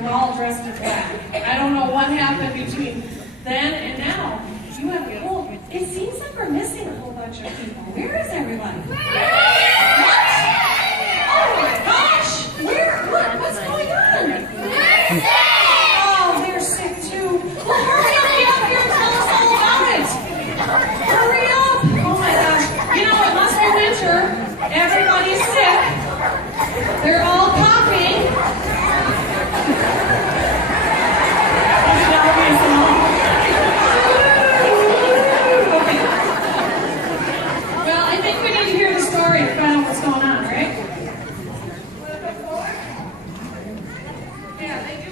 You're all dressed in black. I don't know what happened between then and now. You have a whole, it seems like we're missing a whole bunch of people. Where is everybody? What? Oh my gosh! What's going on? Oh, they're sick too. Well, hurry up, get up here and tell us all about it. Hurry up! Oh my gosh. You know, it must be winter. Everybody's sick. They're all coughing. Okay. Well, I think we need to hear the story to find out what's going on, right? Yeah, they do.